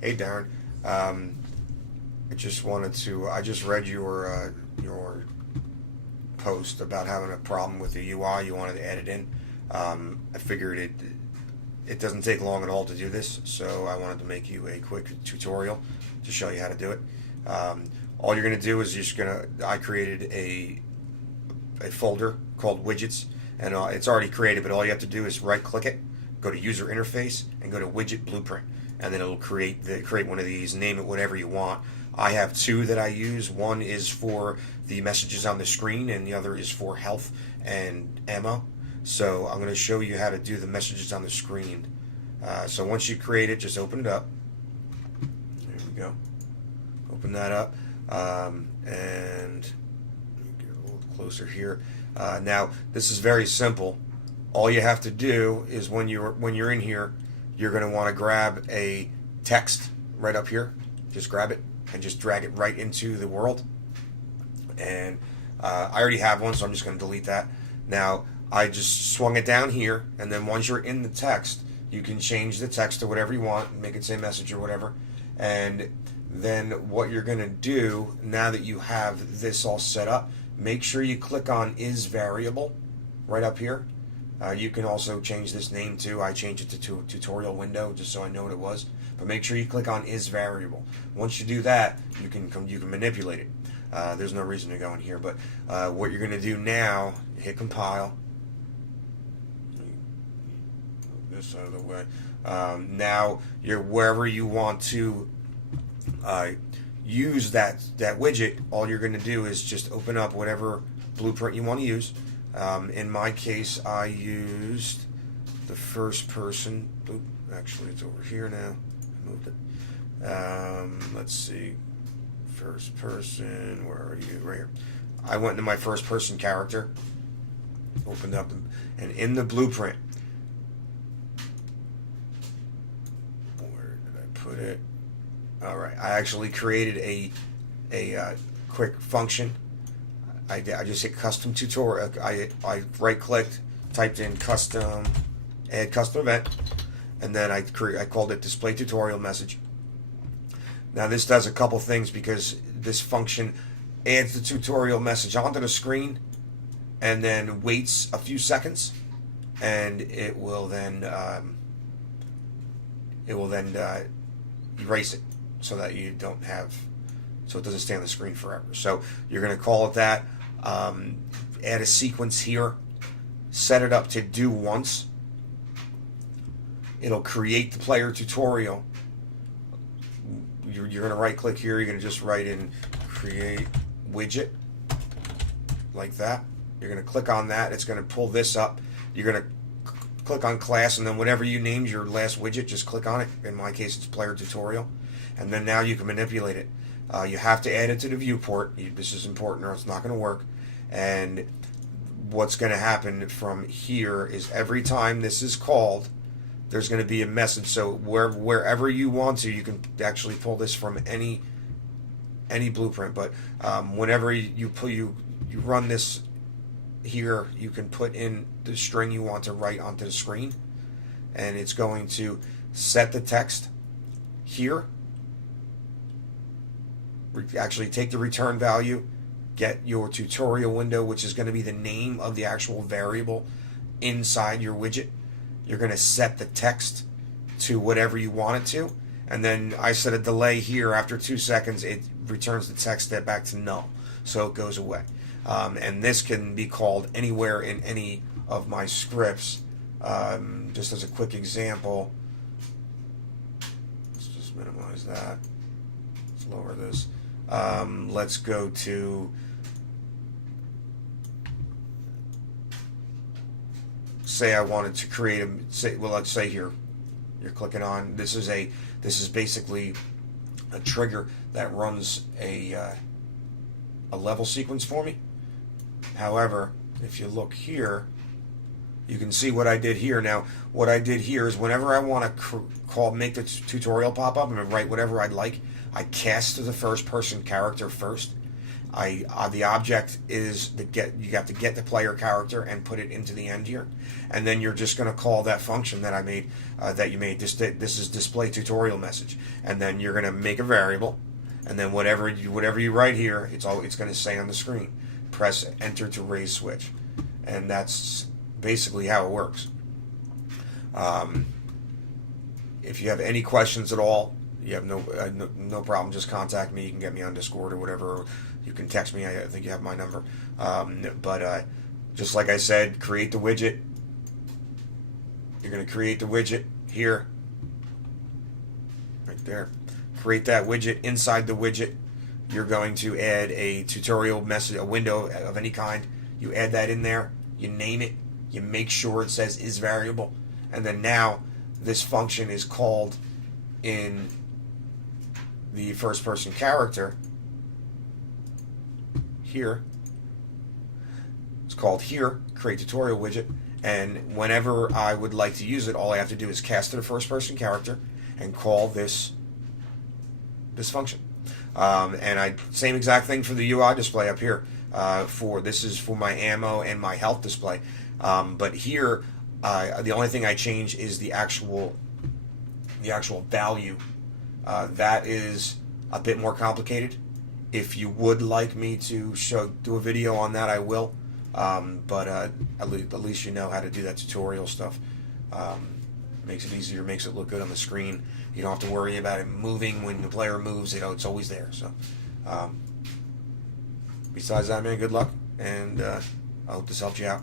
Hey Darren, I just wanted to. I just read your post about having a problem with the UI. You wanted to add it in. I figured it doesn't take long at all to do this, so I wanted to make you a quick tutorial to show you how to do it. All you're gonna do is you're just gonna. I created a folder called widgets, and it's already created. But all you have to do is right click it, go to user interface, and go to widget blueprint, and then it'll create one of these. Name it whatever you want. I have two that I use. One is for the messages on the screen, and the other is for health and ammo. So I'm going to show you how to do the messages on the screen. So once you create it, just open it up. There we go. Open that up, and get a little closer here. Now this is very simple. All you have to do is when you're in here, you're going to want to grab a text right up here. Just grab it and just drag it right into the world. And I already have one, so I'm just going to delete that. Now I just swung it down here, and then once you're in the text, you can change the text to whatever you want, make it say message or whatever. And then what you're going to do, now that you have this all set up, make sure you click on is variable right up here. You can also change this name too. I changed it to tutorial window just so I know what it was. But make sure you click on is variable. Once you do that, you can manipulate it. There's no reason to go in here, but what you're going to do now, hit compile. Move this out of the way. Now you're wherever you want to use that widget. All you're going to do is just open up whatever blueprint you want to use. In my case, I used the first person. Oop, actually, it's over here now. I moved it. Let's see. First person. Where are you? Right here. I went into my first person character. Opened up, and in the blueprint, where did I put it? All right. I actually created a quick function. I just hit custom tutorial. I right clicked, typed in custom, add custom event, and then I called it display tutorial message. Now this does a couple things because this function adds the tutorial message onto the screen and then waits a few seconds, and it will then erase it so that you don't have, so it doesn't stay on the screen forever. So you're going to call it that. Add a sequence here, set it up to do once. It'll create the player tutorial. You're going to right click here, you're going to just write in create widget like that. You're going to click on that, it's going to pull this up. You're going to click on class, and then whatever you named your last widget, just click on it. In my case, it's player tutorial. And then now you can manipulate it. You have to add it to the viewport. This is important or it's not going to work. And what's going to happen from here is every time this is called, there's going to be a message. So wherever you want to, you can actually pull this from any blueprint. But whenever you run this here, you can put in the string you want to write onto the screen, and it's going to set the text here. Actually take the return value, get your tutorial window, which is going to be the name of the actual variable inside your widget. You're going to set the text to whatever you want it to, and then I set a delay here. After 2 seconds, it returns the text back to null, so it goes away. And this can be called anywhere in any of my scripts. Just as a quick example, let's just minimize that. Let's lower this. Let's go to, say I wanted to create let's say here, you're clicking on, this is basically a trigger that runs a level sequence for me. However, if you look here, you can see what I did here. Now, what I did here is whenever I want to make the tutorial pop up and write whatever I'd like, I cast to the first person character first, The object is you have to get the player character and put it into the end here, and then you're just going to call that function that I made, that you made. This is display tutorial message, and then you're going to make a variable, and then whatever you write here, it's going to say on the screen. Press enter to raise switch, and that's basically how it works. If you have any questions at all, you have no problem. Just contact me. You can get me on Discord or whatever. You can text me. I think you have my number. But just like I said, create the widget. You're going to create the widget here, right there. Create that widget. Inside the widget, you're going to add a tutorial message, a window of any kind. You add that in there. You name it. You make sure it says is variable, and then now this function is called in the first person character here. It's called here, create tutorial widget, and whenever I would like to use it, all I have to do is cast to the first person character and call this function. And same exact thing for the UI display up here. This is for my ammo and my health display. But here, the only thing I change is the actual value. That is a bit more complicated. If you would like me to do a video on that, I will. But at least you know how to do that tutorial stuff. Makes it easier, makes it look good on the screen. You don't have to worry about it moving when the player moves. It's always there. So, besides that, man, good luck, and I hope this helped you out.